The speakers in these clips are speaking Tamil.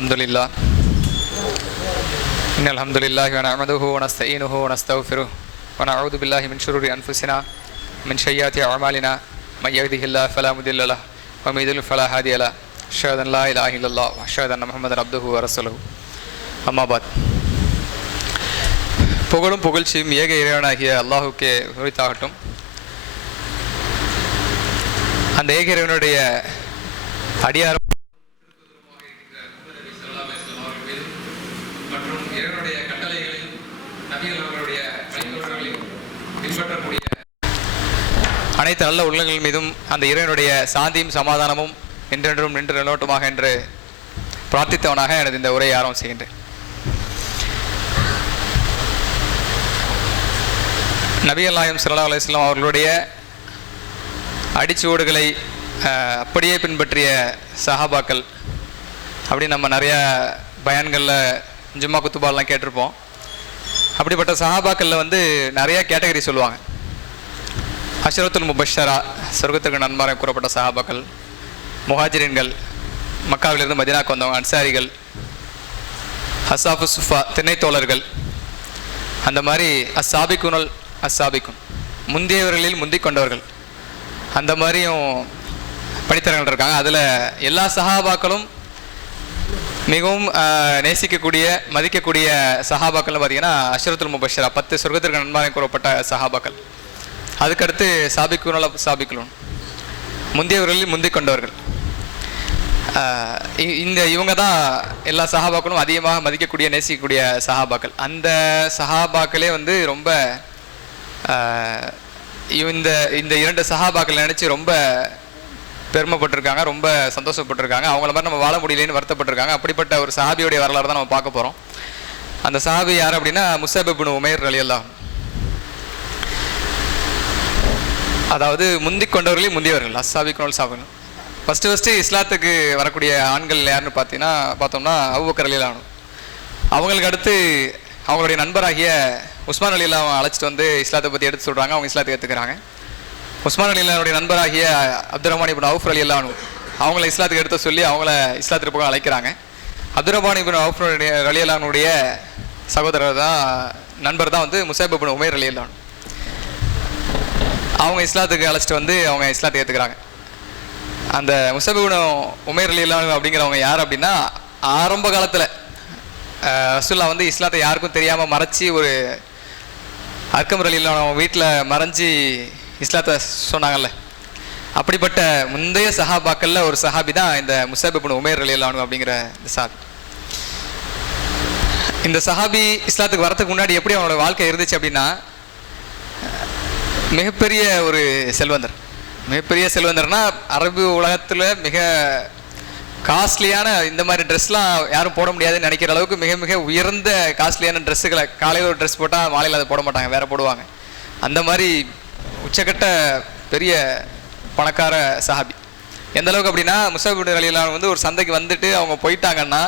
الحمدللہ ان الحمدللہ ونعمده ونستعینه ونستغفره ونعوذ باللہ من شرور انفسنا من سیئات اعمالنا من يهده الله فلا مضل له ومن يضلل فلا هادي له اشهد ان لا اله الا الله واشهد ان محمدا عبده ورسوله اما بعد. புகழும் புகழ்ச்சியும் ஏக இறைவனாகிய அல்லாஹுக்கே உரித்தாகட்டும். அந்த ஏக இறைவனுடைய அடியார் மற்றும் இறைவனுடைய கட்டளைகளையும் நபிகள் அவர்களுடைய வழிமுறைகளையும் பின்பற்றக்கூடிய அனைத்து நல்ல உள்ளங்கள் மீதும் அந்த இறைவனுடைய சாந்தியும் சமாதானமும் என்றென்றும் நின்று நிலவட்டுமாக என்று பிரார்த்தித்தவனாக எனது இந்த உரையை ஆரம்பம் செய்கின்றேன். நபிகள் நாயகம் ஸல்லல்லாஹு அலைஹி வஸல்லம் அவர்களுடைய அடிச்சுவடுகளை அப்படியே பின்பற்றிய சஹாபாக்கள் அப்படி நம்ம நிறையா பயான்களில் ஜும்மா குத்துபாலாம் கேட்டிருப்போம். அப்படிப்பட்ட சஹாபாக்களில் நிறையா கேட்டகரி சொல்லுவாங்க. அஷ்ரத்துல் முபஷ்ஷரா, சொர்க்கத்திற்கு நன்மாராக கூறப்பட்ட சஹாபாக்கள், முஹாஜிரின்கள், மக்காவிலிருந்து மதீனாவுக்கு வந்தவங்க, அன்சாரிகள், ஹசாஃபு சுஃபா, திணைத்தோழர்கள், அந்த மாதிரி அஸ்ஸாபிக்குன் முந்தியவர்களில் முந்திக் கொண்டவர்கள், அந்த மாதிரியும் படித்தரங்கள் இருக்காங்க. அதில் எல்லா சஹாபாக்களும் மிகவும் நேசிக்கக்கூடிய மதிக்கக்கூடிய சஹாபாக்கள்னு பார்த்தீங்கன்னா அஷ்ரத்துல் முபஷ்ஷரா, 10 சொர்க்கத்திற்கு நன்மாராக கூறப்பட்ட சஹாபாக்கள். அதுக்கடுத்து சாபிக்குன் முந்தியவர்களில் முந்திக் கொண்டவர்கள். இவங்க தான் எல்லா சஹாபாக்களும் அதிகமாக மதிக்கக்கூடிய நேசிக்கக்கூடிய சஹாபாக்கள். அந்த சஹாபாக்களே ரொம்ப இந்த 2 சஹாபாக்கள் நினச்சி ரொம்ப பெருமைப்பட்டிருக்காங்க, ரொம்ப சந்தோஷப்பட்டிருக்காங்க. அவங்கள மாதிரி நம்ம வாழ முடியலன்னு வருத்தப்பட்டிருக்காங்க. அப்படிப்பட்ட ஒரு சஹாபியுடைய வரலாறு தான் நம்ம பார்க்க போகிறோம். அந்த சஹாபி யார் அப்படின்னா முஸஅப் இப்னு உமைர் ரலியல்லாஹு. அதாவது முந்திக் கொண்டவர்களே முந்தியவர்கள், அஸ்ஸாபிக்குன் சாபிக்குன். ஃபஸ்ட்டு இஸ்லாத்துக்கு வரக்கூடிய ஆண்கள் யாருன்னு பார்த்தோம்னா அபூபக்கர் ரலியல்லாஹு. அவங்களுக்கு அடுத்து அவங்களுடைய நண்பராகிய உஸ்மான் ரலியல்லாஹு அழைச்சிட்டு இஸ்லாத்தை பற்றி எடுத்து சொல்கிறாங்க. அவங்க இஸ்லாத்தை ஏற்றுக்கிறாங்க. உஸ்மான் ரலியல்லாஹுடைய நண்பராகிய அப்துர் ரஹ்மான் இப்னு அவுஃப் ரலியல்லாஹு அவங்கள இஸ்லாத்துக்கு எடுத்து சொல்லி அவங்கள இஸ்லாத்திற்கு பக்கம் அழைக்கிறாங்க. அப்துர் ரஹ்மான் இப்னு அவுஃப் ரலியல்லாஹுடைய சகோதரர் தான், நண்பர் தான் முஸஅப் இப்னு உமைர் ரலியல்லாஹு. அவங்க இஸ்லாத்துக்கு அழைச்சிட்டு அவங்க இஸ்லாத்தை ஏற்றுக்கிறாங்க. அந்த முஸஅப் இப்னு உமைர் ரலியல்லாஹு அப்படிங்கிறவங்க யார் அப்படின்னா, ஆரம்ப காலத்தில் ரசூலுல்லாஹ் இஸ்லாத்தை யாருக்கும் தெரியாமல் மறைச்சி ஒரு அர்க்கம் ரலியல்லாஹு அவங்க வீட்டில் மறைஞ்சி இஸ்லாத்தை சொன்னாங்கல்ல, அப்படிப்பட்ட முந்தைய சஹாபாக்களில் ஒரு சஹாபி தான் இந்த முஸஅப் இப்னு உமைர் ரலியல்லாஹு அப்படிங்கிற இந்த சஹாபி. இந்த சஹாபி இஸ்லாத்துக்கு வரதுக்கு முன்னாடி எப்படி அவங்களோட வாழ்க்கை இருந்துச்சு அப்படின்னா, மிகப்பெரிய ஒரு செல்வந்தர். மிகப்பெரிய செல்வந்தர்னா அரபு உலகத்தில் மிக காஸ்ட்லியான இந்த மாதிரி ட்ரெஸ்லாம் யாரும் போட முடியாதுன்னு நினைக்கிற அளவுக்கு மிக மிக உயர்ந்த காஸ்ட்லியான ட்ரெஸ்ஸுகளை காலையில் ஒரு ட்ரெஸ் போட்டால் மாலையில் அதை போட மாட்டாங்க, வேறு போடுவாங்க. அந்த மாதிரி உச்சக்கட்ட பெரிய பணக்கார சஹாபி. எந்த அளவுக்கு அப்படின்னா முஸஅப் இப்னு ரலியல்லாஹு ஒரு சந்தைக்கு வந்துட்டு அவங்க போயிட்டாங்கன்னா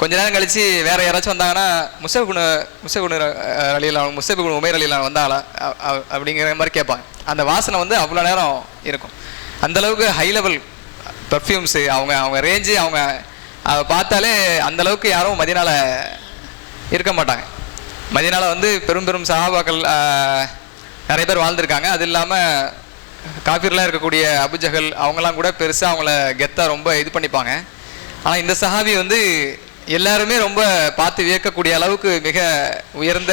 கொஞ்ச நேரம் கழித்து வேறு யாராச்சும் வந்தாங்கன்னா முஸஅப் இப்னு ரலியல்லாஹு முஸஅப் இப்னு உமைர் ரலியல்லாஹு வந்தாங்களா அப்படிங்கிற மாதிரி கேட்பாங்க. அந்த வாசனை அவ்வளோ நேரம் இருக்கும். அந்தளவுக்கு ஹை லெவல் பர்ஃப்யூம்ஸு, அவங்க ரேஞ்சு, அவங்க பார்த்தாலே அந்தளவுக்கு யாரும் மதீனாவில் இருக்க மாட்டாங்க. மதீனாவில் பெரும் பெரும் சஹாபாக்கள் நிறைய பேர் வாழ்ந்திருக்காங்க. அது இல்லாமல் காஃபிர்லாம் இருக்கக்கூடிய அபுஜஹல் அவங்களாம் கூட பெருசாக அவங்கள கெத்தாக ரொம்ப இது பண்ணிப்பாங்க. ஆனால் இந்த சஹாபி எல்லாருமே ரொம்ப பார்த்து வியக்கக்கூடிய அளவுக்கு மிக உயர்ந்த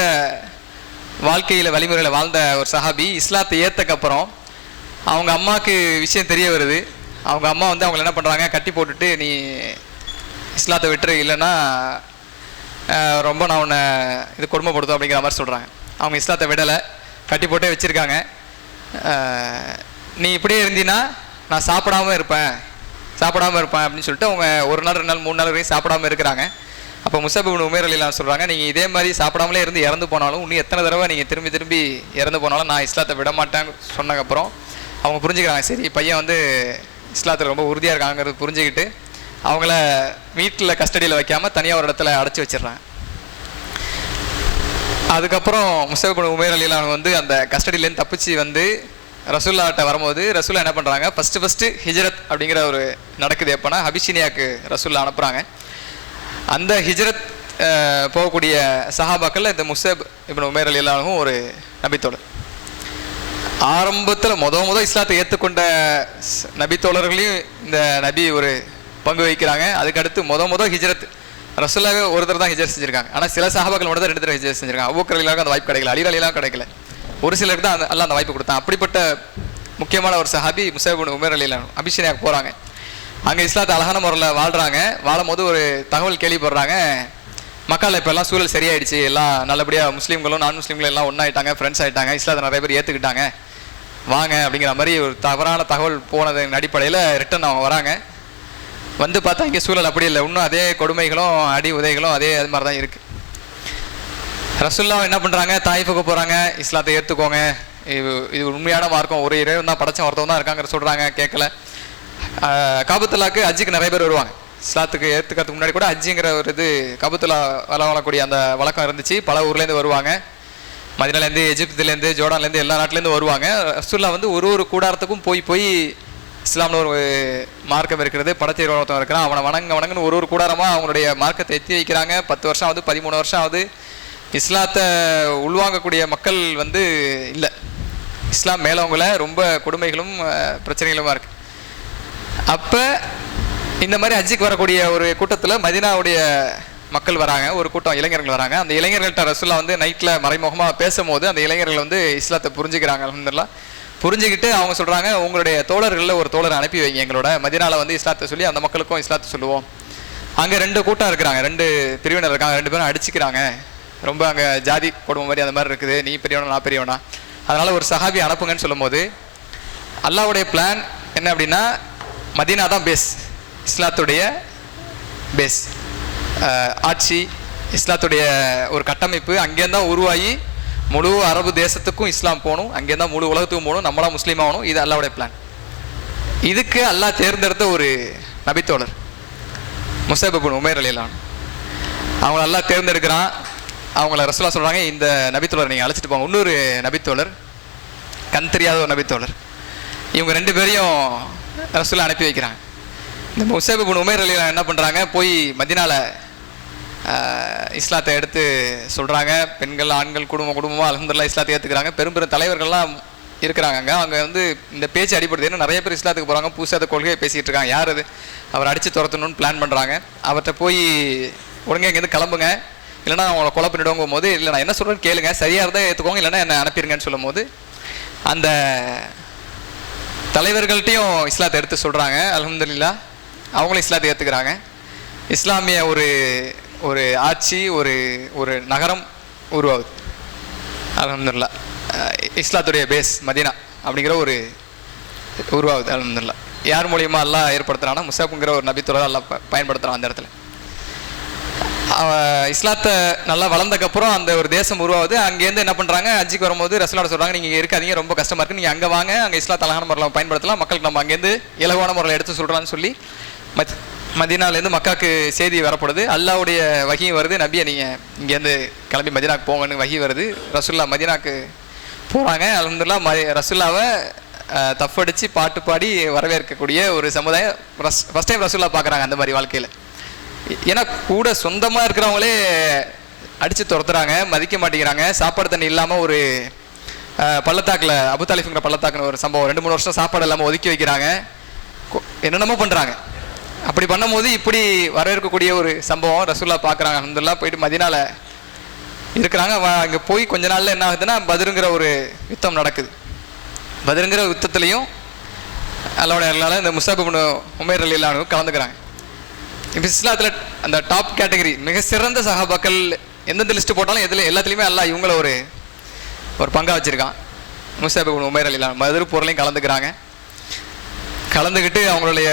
வாழ்க்கையில் வழிமுறையில் வாழ்ந்த ஒரு சஹாபி. இஸ்லாத்தை ஏற்றக்கப்புறம் அவங்க அம்மாவுக்கு விஷயம் தெரிய வருது. அவங்க அம்மா அவங்கள என்ன பண்ணுறாங்க, கட்டி போட்டுட்டு நீ இஸ்லாத்தை விட்டுரு, இல்லைன்னா ரொம்ப நான் உன்னை இது கொடுமைப்படுத்தும் அப்படிங்கிற மாதிரி சொல்கிறாங்க. அவங்க இஸ்லாத்தை விடலை, கட்டி போட்டே வச்சுருக்காங்க. நீ இப்படியே இருந்தீன்னா நான் சாப்பிடாமல் இருப்பேன் அப்படின்னு சொல்லிட்டு அவங்க 1 நாள் 2 நாள் 3 நாள் வரைக்கும் சாப்பிடாமல் இருக்கிறாங்க. அப்போ முஸஅப் இப்னு உமைர் ரலியல்லாஹு சொல்கிறாங்க, நீங்கள் இதே மாதிரி சாப்பிடாமலே இருந்து இறந்து போனாலும், இன்னும் எத்தனை தடவை நீங்கள் திரும்பி இறந்து போனாலும் நான் இஸ்லாத்தை விட மாட்டேன்னு சொன்னதுக்கப்புறம் அவங்க புரிஞ்சுக்கிறாங்க, சரி பையன் இஸ்லாத்தில் ரொம்ப உறுதியாக இருக்காங்கிறது புரிஞ்சுக்கிட்டு அவங்கள வீட்டில் கஸ்டடியில் வைக்காமல் தனியாக ஒரு இடத்துல அடைச்சி வச்சிடுறாங்க. அதுக்கப்புறம் முஸஅப் இப்னு உமைர் ரலியல்லாஹு அந்த கஸ்டடியிலேருந்து தப்பிச்சு ரசூலுல்லாஹ்ட்ட வரும்போது ரசூலுல்லாஹ் என்ன பண்ணுறாங்க, ஃபஸ்ட்டு ஹிஜ்ரத் அப்படிங்கிற ஒரு நடக்குது. எப்போனா ஹபிஷினியாவுக்கு ரசூலுல்லாஹ் அனுப்புகிறாங்க. அந்த ஹிஜ்ரத் போகக்கூடிய சஹாபாக்கள் இந்த முஸப் இப்னு உமைர் ரலியல்லாஹு அன்ஹு ஒரு நபித்தோழர். ஆரம்பத்தில் முத இஸ்லாத்தை ஏற்றுக்கொண்ட நபித்தோழர்களையும் இந்த நபி ஒரு பங்கு வகிக்கிறாங்க. அதுக்கடுத்து முத ஹிஜ்ரத் ரசூலுல்லாஹ் ஒருத்தர் தான் ஹிஜ்ரத் செஞ்சிருக்காங்க. ஆனால் சில சஹாபாக்கள் மட்டும் தான் 2 தடவை ஹிஜ்ரத் செஞ்சிருக்காங்க. அபூபக்கர் ரலியல்லாஹு அந்த வாய்ப்பு கிடைக்கல, அலி ரலியல்லாஹு கிடைக்கல, ஒரு சிலருக்கு தான் அல்லாஹ் அந்த வாய்ப்பு கொடுத்தான். அப்படிப்பட்ட முக்கியமான ஒரு சஹாபி முஸப் இப்னு உமைர் ரலியல்லாஹு அன்ஹு அபிஷேனியாவுக்கு போகிறாங்க. அங்கே இஸ்லாத்தை அழகான முறையில் வாழ்கிறாங்க. வாழும் போது ஒரு தகவல் கேள்விப்படுறாங்க, மக்கள் இப்போ எல்லாம் சூழல் சரியாயிடுச்சு, எல்லாம் நல்லபடியாக முஸ்லீம்களும் நான் முஸ்லீம்களும் எல்லாம் ஒன்றாயிட்டாங்க, ஃப்ரெண்ட்ஸ் ஆகிட்டாங்க, இஸ்லாத்தை நிறைய பேர் ஏற்றுக்கிட்டாங்க, வாங்க அப்படிங்கிற மாதிரி ஒரு தவறான தகவல் போனதன் அடிப்படையில் ரிட்டன் அவங்க வராங்க. வந்து பார்த்தா இங்கே சூழல் அப்படி இல்லை, இன்னும் அதே கொடுமைகளும் அடி உதைகளும் அதே அது மாதிரி தான் இருக்குது. ரசூலுல்லாஹ் என்ன பண்ணுறாங்க, தாயிஃபுக்கு போகிறாங்க, இஸ்லாத்தை ஏற்றுக்கோங்க, இது உண்மையான மார்க்கம், ஒரு இறைவன் தான் படைச்ச ஒருத்தவங்க தான் இருக்காங்கிற சொல்கிறாங்க. கேட்கல. காபத்துல்லாக்கு ஹஜ்ஜுக்கு நிறைய பேர் வருவாங்க. இஸ்லாத்துக்கு ஏற்றுக்கிறதுக்கு முன்னாடி கூட ஹஜ்ஜுங்கிற ஒரு இது காபத்துல்லா வரக்கூடிய அந்த வழக்கம் இருந்துச்சு. பல ஊர்லேருந்து வருவாங்க, மதீனாலேருந்து, எஜிப்துலேருந்து, ஜோர்டான்லேருந்து, எல்லா நாட்டிலேருந்து வருவாங்க. ரசூலுல்லாஹ் வந்து ஒரு கூடாரத்துக்கும் போய் இஸ்லாம்னு ஒரு மார்க்கம் இருக்கிறது, படைச்ச ஒருத்தன் இருக்கிறான், அவனை வணங்குன்னு ஒரு கூடாரமாக அவங்களுடைய மார்க்கத்தை எத்தி வைக்கிறாங்க. 10 வருஷம் ஆகுது, 13 வருஷம் ஆகுது. இஸ்லாத்தை உள்வாங்கக்கூடிய மக்கள் வந்து இல்லை. இஸ்லாம் மேலவங்கள ரொம்ப கொடுமைகளும் பிரச்சனைகளுமா இருக்குது. அப்போ இந்த மாதிரி ஹஜ்ஜுக்கு வரக்கூடிய ஒரு கூட்டத்தில் மதீனாவுடைய மக்கள் வராங்க, ஒரு கூட்டம் இளைஞர்கள் வராங்க. அந்த இளைஞர்கள்ட்ட ரசூலுல்லாஹ் வந்து நைட்டில் மறைமுகமாக பேசும்போது அந்த இளைஞர்கள் வந்து இஸ்லாத்தை புரிஞ்சுக்கிறாங்க. அல்ஹம்துலில்லாஹ் புரிஞ்சுக்கிட்டு அவங்க சொல்கிறாங்க, உங்களுடைய தோழர்களில் ஒரு தோழரை அனுப்பி வைங்க எங்களோட மதீனாவில் வந்து இஸ்லாத்தை சொல்லி அந்த மக்களுக்கும் இஸ்லாத்தை சொல்லுவோம். அங்கே 2 கூட்டம் இருக்கிறாங்க, 2 பிரிவினர் இருக்காங்க, 2 பேரும் அடிச்சுக்கிறாங்க, ரொம்ப அங்கே ஜாதி கொடுமை மாதிரி அந்த மாதிரி இருக்குது, நீ பெரியவனா நான் பெரியவனா, அதனால் ஒரு சஹாபி அனுப்புங்கன்னு சொல்லும்போது அல்லாஹ்வுடைய பிளான் என்ன அப்படின்னா, மதீனா தான் பேஸ், இஸ்லாத்துடைய பேஸ், ஆட்சி, இஸ்லாத்துடைய ஒரு கட்டமைப்பு அங்கேருந்து தான் உருவாகி முழு அரபு தேசத்துக்கும் இஸ்லாம் போகணும், அங்கேருந்து தான் முழு உலகத்துக்கும் போகணும், நம்மளாம் முஸ்லீம் ஆகணும். இது அல்லாஹ்வுடைய பிளான். இதுக்கு அல்லாஹ் தேர்ந்தெடுத்த ஒரு நபித்தோழர் முஸப் இப்னு உமைர் ரலியல்லாஹு அன்ஹு. அவங்கள அல்லாஹ் தேர்ந்தெடுக்கிறான். அவங்கள ரசூலுல்லாஹ் சொல்கிறாங்க, இந்த நபித்தோழர் நீங்கள் அழைச்சிட்டு போங்க. இன்னொரு நபித்தோழர், கண் தெரியாத ஒரு நபித்தோழர். இவங்க 2 பேரையும் ரசூலுல்லாஹ் அனுப்பி வைக்கிறாங்க. இந்த முஸப் இப்னு உமைர் ரலியல்லாஹு என்ன பண்ணுறாங்க, போய் மதீனால இஸ்லாத்தை எடுத்து சொல்கிறாங்க. பெண்கள் ஆண்கள் குடும்பமாக அல்ஹம்துலில்லாஹ் இஸ்லாத்தை ஏற்றுக்கிறாங்க. பெரும் தலைவர்கள்லாம் இருக்கிறாங்க அங்கே வந்து இந்த பேச்சு அடிப்படுது. ஏன்னா நிறைய பேர் இஸ்லாத்துக்கு போகிறாங்க, புதுசாக அந்த கொள்கையை பேசிகிட்டு இருக்காங்க. யார் அது, அவர் அடித்து துரத்தணும்னு பிளான் பண்ணுறாங்க. அவர்கிட்ட போய் உடனே இங்கேருந்து கிளம்புங்க, இல்லைனா அவங்கள கொலை பண்ணிவிடுவோங்கும் போது, இல்லை நான் என்ன சொல்கிறேன்னு கேளுங்க, சரியாக இருந்தால் ஏற்றுக்கோங்க, இல்லைனா என்னை அனுப்பிடுங்கன்னு சொல்லும் போது அந்த தலைவர்கள்ட்டையும் இஸ்லாத்தை எடுத்து சொல்கிறாங்க. அல்ஹம்துலில்லாஹ் அவங்களும் இஸ்லாத்தை ஏற்றுக்கிறாங்க. இஸ்லாமிய ஒரு ஆட்சி, ஒரு நகரம் உருவாகுது. அல்ஹம்துலில்லாஹ் இஸ்லாத்துடைய பேஸ் மதீனா அப்படிங்கிற ஒரு உருவாகுது. அல்ஹம்துலில்லாஹ் யார் மூலியமா அல்லாஹ் ஏற்படுத்துறான்னா, முஸப்ங்கிற ஒரு நபித்தோழர் அல்லாஹ் பயன்படுத்துகிறான் அந்த இடத்துல. இஸ்லாத்தை நல்லா வளர்ந்தக்கப்புறம் அந்த ஒரு தேசம் உருவாகுது. அங்கேருந்து என்ன பண்ணுறாங்க, ஹஜ்ஜுக்கு வரும்போது ரசூலுல்லாஹ் சொல்கிறாங்க, நீங்கள் இருக்காதீங்க, ரொம்ப கஷ்டமாக இருக்குது, நீங்கள் அங்கே வாங்க, அங்கே இஸ்லாத்தை அழகான முறையில் பயன்படுத்தலாம், மக்களுக்கு நம்ம அங்கேருந்து இலகுவான முறையில் எடுத்து சொல்கிறான்னு சொல்லி மதீனாலேருந்து மக்காவுக்கு செய்தி வரப்படுது. அல்லாஹ்வுடைய வஹி வருது, நபியை நீங்கள் இங்கேருந்து கிளம்பி மதீனாவுக்கு போங்கன்னு வஹி வருது. ரசூலுல்லாஹ் மதீனாவுக்கு போகிறாங்க. அல்ஹம்துலில்லாஹ் ரசூலுல்லாவை தஃபடிச்சு பாட்டு பாடி வரவேற்கக்கூடிய ஒரு சமுதாயம் ஃபஸ்ட் டைம் ரசூலுல்லாஹ் பார்க்குறாங்க அந்த மாதிரி வாழ்க்கையில். ஏன்னா கூட சொந்தமாக இருக்கிறவங்களே அடித்து துரத்துறாங்க, மதிக்க மாட்டேங்கிறாங்க. சாப்பாடு தண்ணி இல்லாமல் ஒரு பள்ளத்தாக்கில், அபு தாலிஃப்ங்கிற பள்ளத்தாக்குன்னு ஒரு சம்பவம், 2-3 வருஷம் சாப்பாடு இல்லாமல் ஒதுக்கி வைக்கிறாங்க, என்னென்னமோ பண்ணுறாங்க. அப்படி பண்ணும்போது இப்படி வரவேற்கக்கூடிய ஒரு சம்பவம் ரசூலுல்லாஹ் பார்க்குறாங்க. அல்ஹம்துலில்லாஹ் போயிட்டு மதீனால இருக்கிறாங்க. அங்கே போய் கொஞ்ச நாளில் என்ன ஆகுதுன்னா, பத்ருங்கிற ஒரு யுத்தம் நடக்குது. பத்ருங்கிற யுத்தத்துலேயும் அல்லாஹ்வுடைய இந்த முஸப் இப்னு உமைர் ரலியல்லாஹு அன்ஹு கலந்துக்கிறாங்க. இப்போ இஸ்லாத்தில் அந்த டாப் கேட்டகரி மிக சிறந்த சஹாபாக்கள் எந்தெந்த லிஸ்ட்டு போட்டாலும் எல்லாத்துலேயுமே அல்லாஹ் இவங்கள ஒரு பங்கா வச்சுருக்கான். முஸப் இப்னு உமைர் ரலியல்லாஹு அன்ஹு பத்ர் போர்லையும் கலந்துக்கிறாங்க. கலந்துக்கிட்டு அவங்களுடைய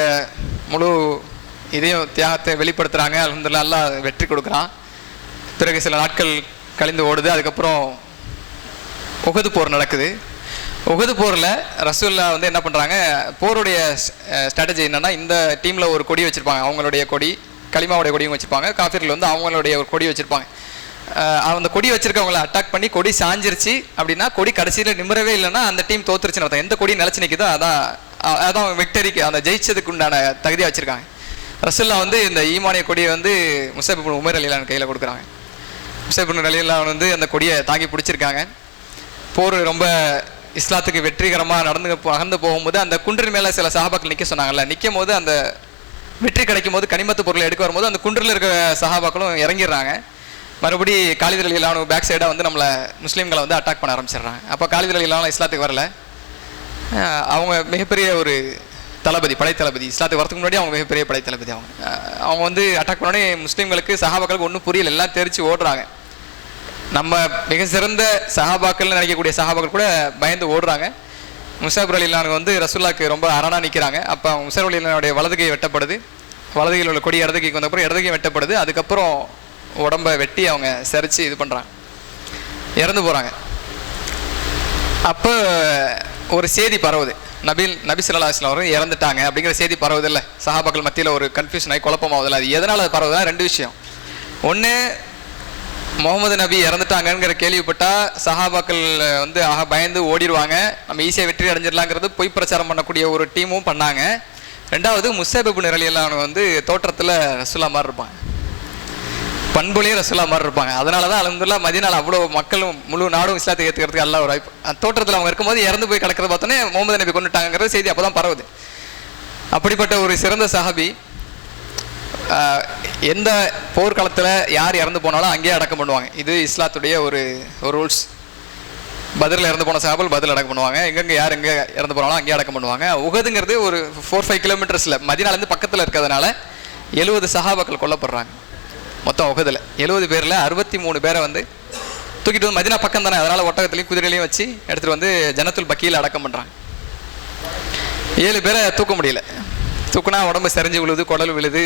முழு இதையும் தியாகத்தை வெளிப்படுத்துகிறாங்க. அல்ஹம்துலில்லாஹ் அல்லாஹ் வெற்றி கொடுக்குறான். பிறகு சில நாட்கள் கழிந்து ஓடுது. அதுக்கப்புறம் உஹது போர் நடக்குது. உஹது போரில் ரசூலுல்லாஹ் வந்து என்ன பண்ணுறாங்க, போருடைய ஸ்ட்ராட்டஜி என்னென்னா, இந்த டீமில் ஒரு கொடி வச்சுருப்பாங்க, அவங்களுடைய கொடி, கலிமாவுடைய கொடியும் வச்சுருப்பாங்க. காஃபிர்கள் வந்து அவங்களுடைய ஒரு கொடி வச்சுருப்பாங்க. அந்த கொடி வச்சுருக்கவங்களை அட்டாக் பண்ணி கொடி சாஞ்சிருச்சு அப்படின்னா, கொடி கடைசியில் நிமிரவே இல்லைன்னா அந்த டீம் தோத்துருச்சுன்னு அர்த்தம். எந்த கொடி நிலச்சி நிற்குதோ அதான் விக்டரிக்கு, அந்த ஜெயிச்சதுக்கு உண்டான தகுதியாக வச்சுருக்காங்க. ரசூல்லா வந்து இந்த ஈமானிய கொடியை வந்து முஸஅப் இப்னு உமைர் ரலியல்லாஹு கையில் கொடுக்குறாங்க. முஸஅப் இப்னு ரலியல்லாஹு வந்து அந்த கொடியை தாங்கி பிடிச்சிருக்காங்க. போர் ரொம்ப இஸ்லாத்துக்கு வெற்றிகரமாக நகர்ந்து போகும்போது அந்த குன்றின் மேலே சில சஹாபாக்கள் நிற்க சொன்னாங்கல்ல, நிற்கும் போது அந்த வெற்றி கிடைக்கும் போது கனிமத்து பொருளை எடுக்க வரும்போது அந்த குன்றில் இருக்க சஹாபாக்களும் இறங்கிடுறாங்க. மறுபடி காலித் ரலியல்லாஹு பேக் சைடாக வந்து நம்மளை முஸ்லீம்களை வந்து அட்டாக் பண்ண ஆரம்பிச்சிடுறாங்க. அப்போ காலித் ரலியல்லாஹு இஸ்லாத்துக்கு வரல. அவங்க மிகப்பெரிய ஒரு தளபதி, படைத்தளபதி. இஸ்லாத்துக்கு வரதுக்கு முன்னாடி அவங்க மிகப்பெரிய படைத்தளபதி. அவங்க வந்து அட்டாக் பண்ணோடனே முஸ்லீம்களுக்கு சஹாபாக்களுக்கு ஒன்றும் புரியல, எல்லாம் தெரிச்சு ஓடுறாங்க. நம்ம மிக சிறந்த சஹாபாக்கள்னு நினைக்கக்கூடிய சஹாபாக்கள் கூட பயந்து ஓடுறாங்க. முஸஅப் ரலியல்லாஹு வந்து ரசூலுல்லாஹ்க்கு ரொம்ப அரணாக நிற்கிறாங்க. அப்போ முஸஅப் ரலியல்லாஹுடைய வலதுகை வெட்டப்படுது. வலதுகையில் உள்ள கொடி இடதுகைக்கு வந்தப்பறம் இடதுகை வெட்டப்படுது. அதுக்கப்புறம் உடம்பை வெட்டி அவங்க சரித்து இது பண்ணுறாங்க, இறந்து போகிறாங்க. அப்போ ஒரு செய்தி பரவுது, நபி ஸல்லல்லாஹு அலைஹி வஸல்லம் அவர்கள் இறந்துட்டாங்க அப்படிங்கிற செய்தி பரவுது இல்லை. சஹாபாக்கள் மத்தியில் ஒரு கன்ஃபியூஷன் ஆகி குழப்பமாகுதில்ல. அது எதனால் அது பரவுதுன்னா ரெண்டு விஷயம். ஒன்று, முகமது நபி இறந்துட்டாங்கிற கேள்விப்பட்டால் சஹாபாக்கள் வந்து பயந்து ஓடிடுவாங்க, நம்ம ஈஸியாக வெற்றி அடைஞ்சிடலாங்கிறது பொய் பிரச்சாரம் பண்ணக்கூடிய ஒரு டீமும் பண்ணாங்க. ரெண்டாவது, முஸஅப் இப்னு ரலியல்லாஹு வந்து தோற்றத்தில் ரசூலுல்லாஹ் மாதிரி இருப்பாங்க, பண்புலேயே ரசூலுல்லாஹ் மாதிரி இருப்பாங்க. அதனால தான் அல்ஹம்துலில்லாஹ் மதீனால அவ்வளோ மக்களும் முழு நாடும் இஸ்லாத்தை ஏற்றுக்கிறதுக்கு அல்ல ஒரு வாய்ப்பு. அந்த தோற்றத்தில் அவங்க இருக்கும்போது இறந்து போய் கிடக்கிறத பார்த்தோன்னே முகமது நபி கொண்டுட்டாங்கிற செய்தி அப்போ தான் பரவுது. அப்படிப்பட்ட ஒரு சிறந்த சஹாபி எந்த போர்க்களத்தில் யார் இறந்து போனாலும் அங்கேயே அடக்கம் பண்ணுவாங்க. இது இஸ்லாத்துடைய ஒரு ரூல்ஸ். பதிலில் இறந்து போன சஹாபாக்கள் பதில் அடக்கம் பண்ணுவாங்க. எங்கெங்கே யார் எங்கே இறந்து போனாலும் அங்கேயே அடக்கம் பண்ணுவாங்க. உஹதுங்கிறது ஒரு 4-5 கிலோமீட்டர்ஸில் மதீனாலேருந்து பக்கத்தில் இருக்கிறதுனால 70 சஹாபாக்கள் கொல்லப்படுறாங்க. மொத்தம் உஹதில் 70 பேரில் 63 பேரை வந்து தூக்கிட்டு வந்து, மதீனா பக்கம் தானே, அதனால் ஒட்டகத்துலையும் குதிரையிலையும் வச்சு எடுத்துகிட்டு வந்து ஜன்னத்துல் பக்கீல் அடக்கம் பண்ணுறாங்க. 7 பேரை தூக்க முடியல. தூக்குனா உடம்பு சரிஞ்சு விழுது, குடல் விழுது,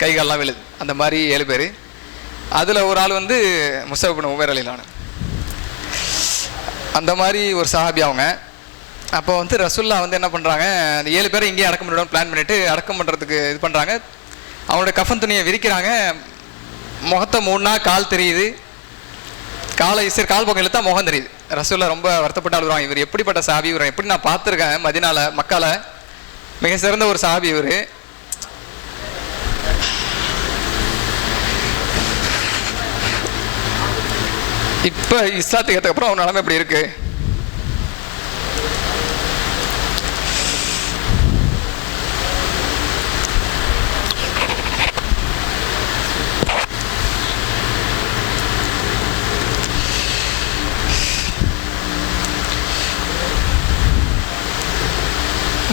கைகாலெலாம் விழுது. அந்த மாதிரி 7 பேர். அதில் ஒரு ஆள் வந்து முஸஅப் இப்னு உமைர் ரலியல்லாஹு. அந்த மாதிரி ஒரு சஹாபி அவங்க. அப்போ வந்து ரசூலுல்லாஹ் வந்து என்ன பண்ணுறாங்க, அந்த 7 பேரை இங்கேயே அடக்கம் பண்ணிவிடணும் பிளான் பண்ணிவிட்டு அடக்கம் பண்ணுறதுக்கு இது பண்ணுறாங்க. அவங்களோட கஃன் துணியை விரிக்கிறாங்க. முகத்தை மூணா கால் தெரியுது, கால் பக்கம் இழுத்தா முகம் தெரியுது. ரசூலுல்லாஹ் ரொம்ப வருத்தப்பட்டு அழுகுறாங்க. இவர் எப்படிப்பட்ட சஹாபி, இவர் எப்படி நான் பார்த்துருக்கேன் மதீனால மக்கால, மிக சிறந்த ஒரு சஹாபி இவர். இப்போ இஸ்லாத்துக்கு ஏற்றக்கப்புறம் அவன் நிலைமை எப்படி இருக்கு?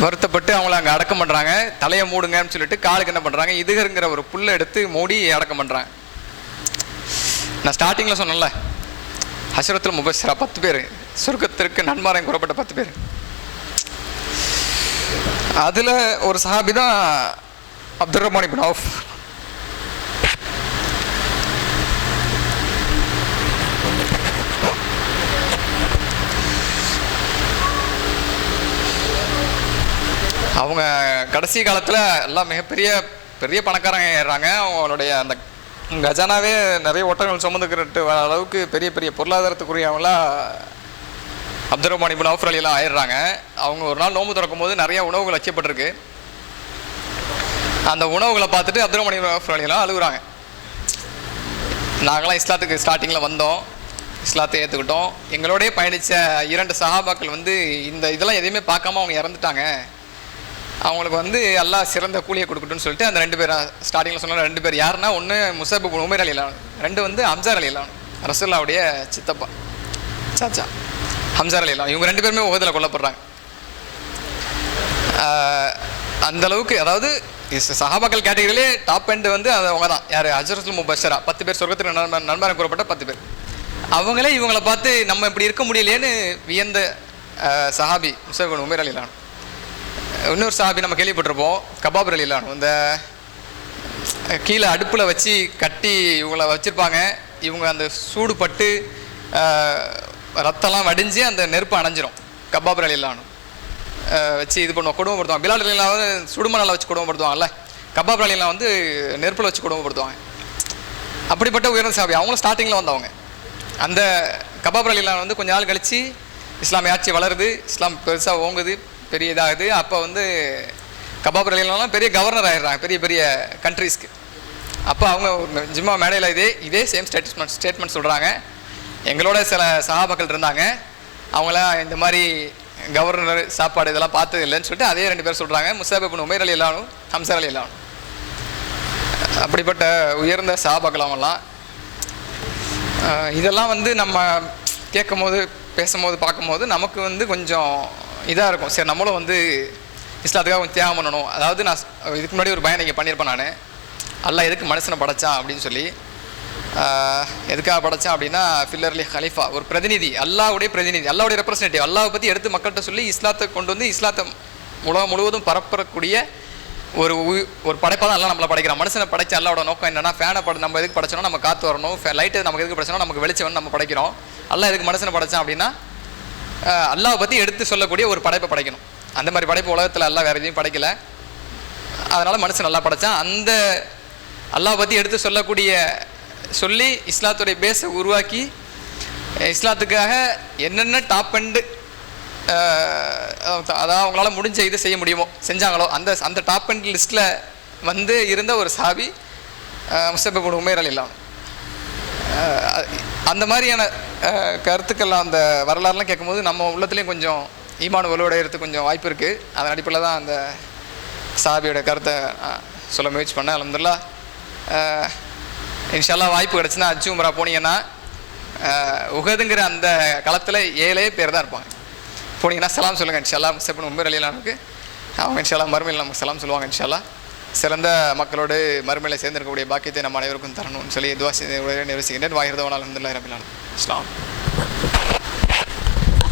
வருத்தப்பட்டு அவங்கள அங்கே அடக்கம் பண்ணுறாங்க. தலையை மூடுங்கன்னு சொல்லிட்டு காலுக்கு என்ன பண்ணுறாங்க, இதுகருங்கிற ஒரு புல்லை எடுத்து மூடி அடக்கம் பண்ணுறாங்க. நான் ஸ்டார்டிங்கில் சொன்னேன்ல, ஹஷரத்துல் முபஷ்ஷரா 10 பேர், சுருக்கத்திற்கு நன்மாராயம் கூறப்பட்ட 10 பேர். அதில் ஒரு சஹாபி தான் அப்துர் ரஹ்மான் இப்னு அவுஃப். அவங்க கடைசி காலத்தில் எல்லாம் மிகப்பெரிய பணக்காரங்க ஏறுறாங்க. அவங்களுடைய அந்த கஜானாவே நிறைய ஒட்டகங்கள் சுமந்துக்கிட்டு வர அளவுக்கு பெரிய பொருளாதாரத்துக்குரியவங்களாம் அப்துர் ரஹ்மான் இப்னு அவுஃப் ரலியல்லாஹு ஆயிடுறாங்க. அவங்க ஒரு நாள் நோன்பு திறக்கும் போது நிறைய உணவுகள் வைக்கப்பட்டிருக்கு. அந்த உணவுகளை பார்த்துட்டு அப்துர் ரஹ்மான் இப்னு அவுஃப் ரலியல்லாஹு அழுகுறாங்க. நாங்களாம் இஸ்லாத்துக்கு ஸ்டார்டிங்கில் வந்தோம், இஸ்லாத்தை ஏற்றுக்கிட்டோம், எங்களோடய பயணித்த 2 சஹாபாக்கள் வந்து இதெல்லாம் எதையுமே பார்க்காம அவங்க இறந்துட்டாங்க. அவங்களுக்கு வந்து அல்லாஹ் சிறந்த கூலியை கொடுக்கட்டும்னு சொல்லிட்டு அந்த 2 பேர் ஸ்டார்டிங்கில் சொன்ன 2 பேர் யாருன்னா, ஒன்று முஸஅப் இப்னு உமைர் ரலியல்லாஹு, 2 வந்து ஹம்ஸா ரலியல்லாஹு, ரசூலுல்லாஹ்வுடைய சித்தப்பா சாச்சா ஹம்ஸா ரலியல்லாஹு. இவங்க 2 பேருமே உஹதில் கொல்லப்படுறாங்க. அந்த அளவுக்கு, அதாவது சஹாபாக்கள் கேட்டகரியிலே டாப் எண்ட் வந்து அவங்க தான். யார்? ஹஜ்ரத்துல் முபஷ்ஷரா 10 பேர், சொர்க்கத்தில் நன்மாராயம் கூறப்பட்ட 10 பேர். அவங்களே இவங்களை பார்த்து நம்ம இப்படி இருக்க முடியலையேன்னு வியந்த சஹாபி முஸஅப் இப்னு உமைர் ரலியல்லாஹு. இன்னொரு சஹாபி நம்ம கேள்விப்பட்டிருப்போம், கபாப் ரலியல்லாஹு. இந்த கீழே அடுப்பில் வச்சு கட்டி இவங்களை வச்சுருப்பாங்க. இவங்க அந்த சூடு பட்டு ரத்தம்லாம் வடிஞ்சு அந்த நெருப்பு அணைஞ்சிரும். கபாப் ரலியல்லாஹு வச்சு இது பண்ணுவோம், கொடுமைப்படுத்துவாங்க. பிலால் ரலியல்லாஹு சுடுமணலை வச்சு கொடுமைப்படுத்துவாங்கல்ல, கபாப் ரலியல்லாஹு வந்து நெருப்பில் வச்சு கொடுமைப்படுத்துவாங்க. அப்படிப்பட்ட உயர்ந்த சஹாபி. அவங்களும் ஸ்டார்டிங்கில் வந்தவங்க. அந்த கபாப் ரலியல்லாஹு வந்து கொஞ்ச நாள் கழித்து இஸ்லாமிய ஆட்சி வளருது, இஸ்லாம் பெருசாக ஓங்குது, பெரிய இதாகுது. அப்போ வந்து கபாப் ரலியல்லாஹு பெரிய கவர்னர் ஆயிடுறாங்க பெரிய பெரிய கண்ட்ரீஸ்க்கு. அப்போ அவங்க ஜும்மா மேடையில் இதே சேம் ஸ்டேட்மெண்ட் சொல்கிறாங்க. எங்களோட சில சஹாபாக்கள் இருந்தாங்க, அவங்களாம் இந்த மாதிரி கவர்னர் சாப்பாடு இதெல்லாம் பார்த்தது இல்லைன்னு சொல்லிட்டு அதே 2 பேர் சொல்கிறாங்க. முஸஅப் இப்னு உமைர் ரலியல்லாஹு அன்ஹு, ஹம்ஸா ரலியல்லாஹு அன்ஹு. அப்படிப்பட்ட உயர்ந்த சஹாபாக்கள் அவங்களாம். இதெல்லாம் வந்து நம்ம கேட்கும் போது பேசும்போது பார்க்கும்போது நமக்கு வந்து கொஞ்சம் இதாக இருக்கும். சரி, நம்மளும் வந்து இஸ்லாத்துக்காக கொஞ்சம் தியாகம் பண்ணணும். அதாவது நான் இதுக்கு முன்னாடி ஒரு பயன் இங்கே பண்ணியிருப்பேன். நான் அல்லாஹ் எதுக்கு மனுஷனை படைச்சான் அப்படின்னு சொல்லி, எதுக்காக படைச்சான் அப்படின்னா ஃபில்லர்லி ஹலீஃபா, ஒரு பிரதிநிதி, அல்லாஹ்வுடைய பிரதிநிதி, அல்லாஹ்வுடைய ரெப்ரசன்டேட்டிவ், அல்லாஹ்வை பற்றி எடுத்து மக்கள்கிட்ட சொல்லி இஸ்லாத்தை கொண்டு வந்து இஸ்லாத்தை உலகம் முழுவதும் பரப்பக்கூடிய ஒரு படைப்பாக தான் எல்லாம் நம்மளை படைக்கிறான். மனுஷனை படைச்ச அல்லாவோட நோக்கம் என்னன்னா, ஃபேனை நம்ம எதுக்கு படைச்சோன்னா நம்ம காற்று வரணும், லைட்டு நமக்கு எதுக்கு படைச்சோன்னா நமக்கு வெளிச்சம் நம்ம படைக்கிறோம். அல்லாஹ் எதுக்கு மனுஷனை படைச்சான் அப்படின்னா அல்லாஹ்வை பற்றி எடுத்து சொல்லக்கூடிய ஒரு படைப்பை படைக்கணும். அந்த மாதிரி படைப்பு உலகத்தில் அல்லாஹ் வேறு எதையும் படைக்கலை. அதனால் மனுஷன் நல்லா படைச்சான். அந்த அல்லாஹ் பற்றி எடுத்து சொல்லி இஸ்லாத்துடைய பேஸை உருவாக்கி இஸ்லாத்துக்காக என்னென்ன டாப் அண்டு அதாவது அவங்களால முடிஞ்ச இது செய்ய முடியுமோ செஞ்சாங்களோ அந்த டாப் அண்ட் லிஸ்ட்டில் வந்து இருந்த ஒரு சஹாபி முஸஅப் இப்னு உமைர் ரலியல்லாஹு அன்ஹு. அந்த மாதிரியான கருத்துக்கள்லாம் அந்த வரலாறுலாம் கேட்கும்போது நம்ம உள்ளத்துலேயும் கொஞ்சம் ஈமான் வலுவடைகிறதுக்கு கொஞ்சம் வாய்ப்பு இருக்குது. அதன் அடிப்படையில் தான் அந்த சஹாபியோட கருத்தை சொல்ல முயற்சி பண்ணேன். அல்ஹம்துலில்லாஹ். இன்ஷா அல்லாஹ் வாய்ப்பு கிடச்சுன்னா ஹஜ் உம்ரா போனீங்கன்னா உஹதுங்கிற அந்த களத்தில் 7 பேர் தான் இருப்பாங்க. போனீங்கன்னா சலாம் சொல்லுங்கள் இன்ஷா அல்லாஹ். முஸஅப் இப்னு உமைர் ரலியல்லாஹு அன்ஹுக்கு அவங்க இன்ஷா அல்லாஹ் மறுமையில் நமக்கு சலாம் சொல்லுவாங்க இன்ஷா அல்லாஹ். சிறந்த மக்களோடு மறுமையில் சேர்ந்திருக்கக்கூடிய பாக்கியத்தை நம்ம அனைவருக்கும் தரணும்னு சொல்லி துஆ செய்து நிறைவு செய்கின்றேன். வாஹிர் தஅவானா அல்ஹம்துலில்லாஹி ரப்பில் ஆலமீன். அஸ்ஸலாமு அலைக்கும்.